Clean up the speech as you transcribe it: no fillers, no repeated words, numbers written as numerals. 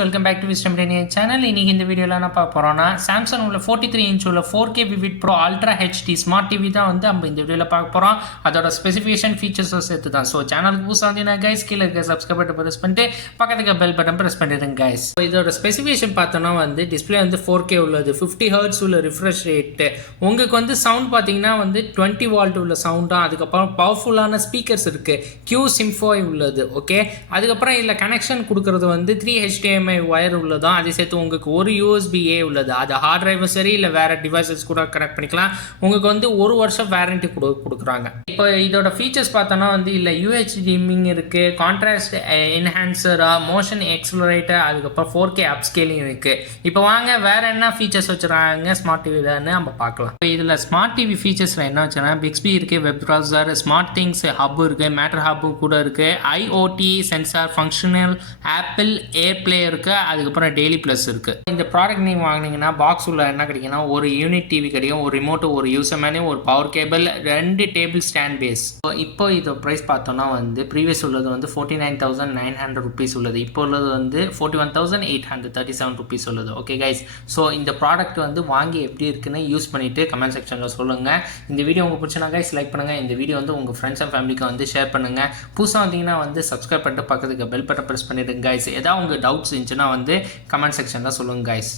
Welcome back to 𝗙mě channel. இன்னைக்கு இந்த வீடியோல என்ன பார்க்க போறோம்னா Samsung உள்ள 43 inch உள்ள 4K Vivid Pro Ultra HD Smart TV தான் வந்து நம்ம இந்த வீடியோல பார்க்க போறோம். அதோட ஸ்பெசிஃபிகேஷன் ஃபீச்சர்ஸும் சேர்த்து தான். சோ சேனலுக்கு புதுசா வந்தீங்கன்னா गाइस கீழ இருக்க subscribe பட்டன் பிரஸ் பண்ணிட்டு பக்கத்துக்கு பெல் பட்டன் பிரஸ் பண்ணிடுங்க गाइस. இதோட ஸ்பெசிஃபிகேஷன் பார்த்தோம்னா வந்து டிஸ்ப்ளே வந்து 4K உள்ளது, 50 Hz உள்ள ரிஃப்ரெஷ் ரேட். உங்களுக்கு வந்து சவுண்ட் பாத்தீங்கன்னா வந்து 20 வால்ட் உள்ள சவுண்டா, அதுக்கு அப்புறம் பவர்ஃபுல்லான ஸ்பீக்கர்ஸ் இருக்கு. 𝗙cie𝗹𝗹𝐴 உள்ளது. ஓகே. அதுக்கு அப்புறம் இல்ல கனெக்ஷன் கொடுக்கிறது வந்து 3 HDMI வயர் உள்ளதா, அதே சேர்த்து உங்களுக்கு ஒரு USB-A உள்ளது. அது ஹார்ட் டிரைவர் சரி இல்லை வேற டிவைசஸ் கூட கனெக்ட் பண்ணிக்கலாம். உங்களுக்கு வந்து 1 வருஷம் வாரண்டி கொடுக்குறாங்க. இப்போ இதோட ஃபீச்சர்ஸ் பார்த்தோன்னா வந்து இல்லை UHD டிமிங் இருக்கு, கான்ட்ராஸ்ட் என்ஹான்சரா, மோஷன் எக்ஸலரேட்டர், அதுக்கப்புறம் 4K அப்ஸ்கேலிங் இருக்கு. இப்போ வாங்க வேற என்ன ஃபீச்சர்ஸ் வச்சுருக்காங்க ஸ்மார்ட் டிவிலன்னு நம்ம பார்க்கலாம். இப்போ இதில் ஸ்மார்ட் டிவி ஃபீச்சர்ஸில் என்ன வச்சுன்னா பிக்ஸ்பி இருக்கு, web browser, smart things hub இருக்கு, மேட்டர் ஹப்பு கூட இருக்கு, IoT sensor, functional, apple AirPlay இருக்கு, அதுக்கப்புறம் டெய்லி ப்ளஸ் இருக்கு. இந்த ப்ராடக்ட் நீங்கள் வாங்கினீங்கன்னா பாக்ஸ் உள்ள என்ன கிடைக்குன்னா ஒரு யூனிட் டிவி கிடைக்கும், ஒரு ரிமோட், ஒரு யூசர் மேனு, ஒரு power cable, 2 table stand base. இப்போ இதோட ப்ரைஸ் பார்த்தோம்னா வந்து ப்ரீவியஸ் உள்ளது வந்து 49,900 ருபீஸ் உள்ளது, இப்போ உள்ளது வந்து 41,837 ருபீஸ் உள்ளது. ஓகே கைஸ், ஸோ இந்த ப்ராடக்ட் வந்து வாங்கி எப்படி இருக்குன்னு யூஸ் பண்ணிட்டு கமெண்ட் செக்ஷனில் சொல்லுங்க. இந்த வீடியோ உங்களுக்கு பிடிச்சனா கைஸ் லைக் பண்ணுங்க, இந்த வீடியோ வந்து உங்கள் ஃப்ரெண்ட்ஸ் அண்ட் ஃபேமிலிக்கு வந்து ஷேர் பண்ணுங்க. புதுசாக வந்தீங்கன்னா வந்து சப்ஸ்கிரைப் பண்ணிட்டு பக்கத்துக்கு பெல் பட்டன் ப்ரெஸ் பண்ணிடுங்க கைஸ். ஏதாவது உங்கள் டவுட்ஸ் இருந்துச்சுன்னா வந்து கமெண்ட் செக்ஷனில் சொல்லுங்கள் கைஸ்.